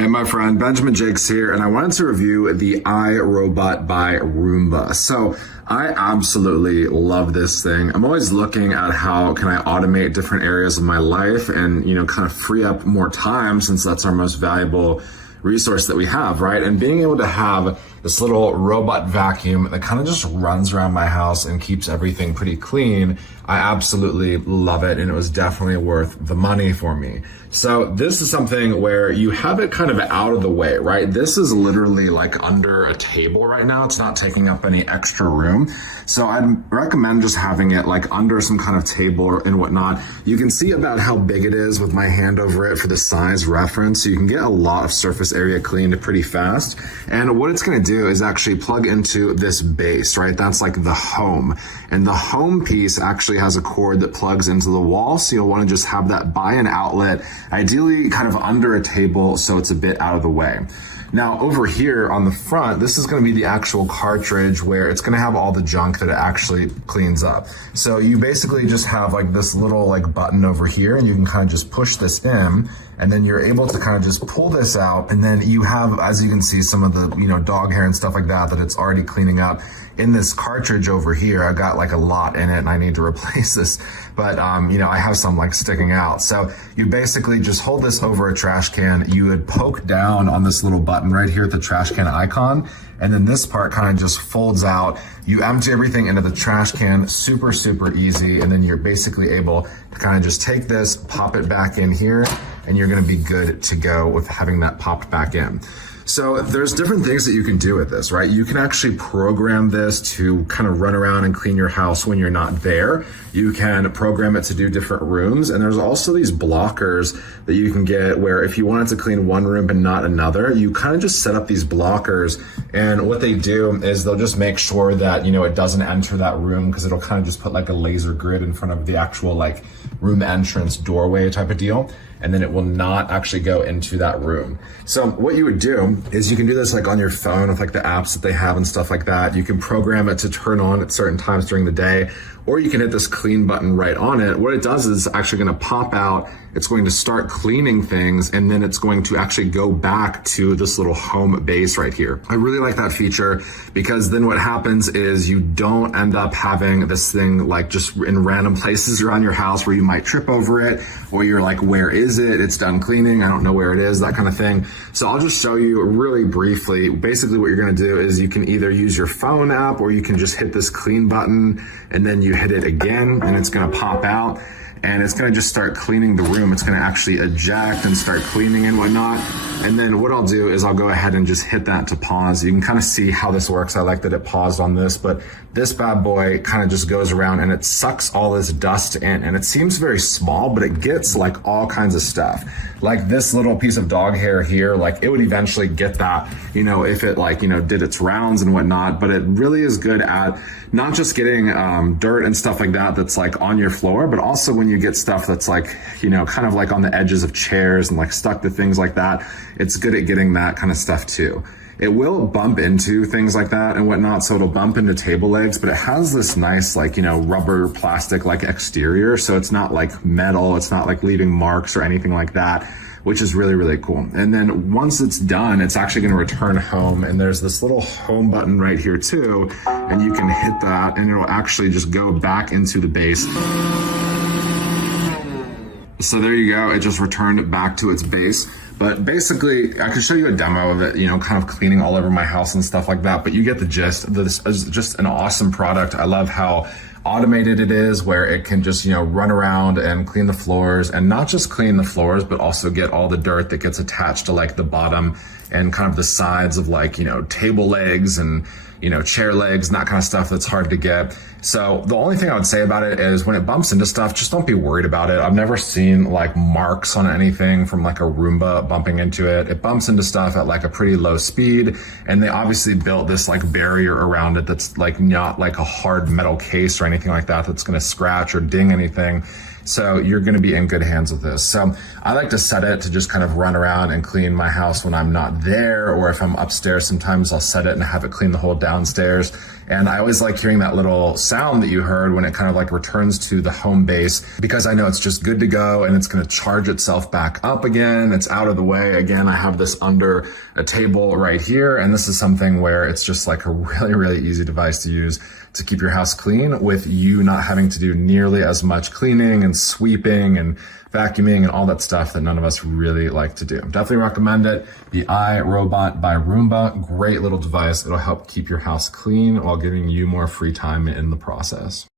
Hey, my friend, Benjamin Jakes here, and I wanted to review the iRobot by Roomba. So I absolutely love this thing. I'm always looking at how can I automate different areas of my life and, kind of free up more time, since that's our most valuable resource that we have, right? And being able to have this little robot vacuum that kind of just runs around my house and keeps everything pretty clean, I absolutely love it, and it was definitely worth the money for me. So this is something where you have it kind of out of the way, right? This is literally like under a table right now. It's not taking up any extra room. So I'd recommend just having it like under some kind of table and whatnot. You can see about how big it is with my hand over it for the size reference. So you can get a lot of surface area cleaned pretty fast. And what it's gonna do is actually plug into this base, right? That's like the home. And the home piece actually has a cord that plugs into the wall. So you'll wanna just have that by an outlet, ideally kind of under a table so it's a bit out of the way. Now over here on the front, this is gonna be the actual cartridge where it's gonna have all the junk that it actually cleans up. So you basically just have like this little like button over here, and you can kind of just push this in, and then you're able to kind of just pull this out, and then you have, as you can see, some of the, dog hair and stuff like that it's already cleaning up in this cartridge over here. I've got like a lot in it and I need to replace this, but I have some like sticking out. So you basically just hold this over a trash can. You would poke down on this little button right here at the trash can icon, and then this part kind of just folds out. You empty everything into the trash can, super, super easy. And then you're basically able to kind of just take this, pop it back in here, and you're gonna be good to go with having that popped back in. So there's different things that you can do with this, right? You can actually program this to kind of run around and clean your house when you're not there. You can program it to do different rooms. And there's also these blockers that you can get where if you wanted to clean one room but not another, you kind of just set up these blockers. And what they do is they'll just make sure that, it doesn't enter that room, because it'll kind of just put like a laser grid in front of the actual like room entrance doorway type of deal. And then it will not actually go into that room. So what you would do is you can do this like on your phone with like the apps that they have and stuff like that. You can program it to turn on at certain times during the day, or you can hit this clean button right on it. What it does is it's actually gonna pop out, it's going to start cleaning things, and then it's going to actually go back to this little home base right here. I really like that feature, because then what happens is you don't end up having this thing like just in random places around your house where you might trip over it, or you're like, where is it? It's done cleaning, I don't know where it is, that kind of thing. So I'll just show you really briefly. Basically what you're gonna do is you can either use your phone app, or you can just hit this clean button, and then you hit it again, and it's gonna pop out, and it's gonna just start cleaning the room. It's gonna actually eject and start cleaning and whatnot. And then what I'll do is I'll go ahead and just hit that to pause. You can kind of see how this works. I like that it paused on this, but this bad boy kind of just goes around and it sucks all this dust in. And it seems very small, but it gets like all kinds of stuff. Like this little piece of dog hair here, like it would eventually get that, if it like, did its rounds and whatnot. But it really is good at not just getting dirt and stuff like that that's like on your floor, but also when you get stuff that's like, kind of like on the edges of chairs and like stuck to things like that, it's good at getting that kind of stuff too. It will bump into things like that and whatnot, so it'll bump into table legs, but it has this nice like, rubber plastic like exterior, so it's not like metal, it's not like leaving marks or anything like that, which is really, really cool. And then once it's done, it's actually gonna return home, and there's this little home button right here too, and you can hit that and it'll actually just go back into the base. So there you go, it just returned it back to its base. But basically, I could show you a demo of it, kind of cleaning all over my house and stuff like that, but you get the gist. This is just an awesome product. I love how automated it is, where it can just, run around and clean the floors, and not just clean the floors, but also get all the dirt that gets attached to like the bottom and kind of the sides of like, table legs and, chair legs and that kind of stuff that's hard to get. So the only thing I would say about it is when it bumps into stuff, just don't be worried about it. I've never seen like marks on anything from like a Roomba bumping into it. It bumps into stuff at like a pretty low speed, and they obviously built this like barrier around it that's like not like a hard metal case or anything like that that's gonna scratch or ding anything. So you're gonna be in good hands with this. So I like to set it to just kind of run around and clean my house when I'm not there, or if I'm upstairs, sometimes I'll set it and have it clean the whole downstairs. And I always like hearing that little sound that you heard when it kind of like returns to the home base, because I know it's just good to go and it's going to charge itself back up again. It's out of the way. Again, I have this under a table right here, and this is something where it's just like a really, really easy device to use to keep your house clean with you not having to do nearly as much cleaning and sweeping and vacuuming and all that stuff that none of us really like to do. Definitely recommend it. The iRobot by Roomba, great little device. It'll help keep your house clean while giving you more free time in the process.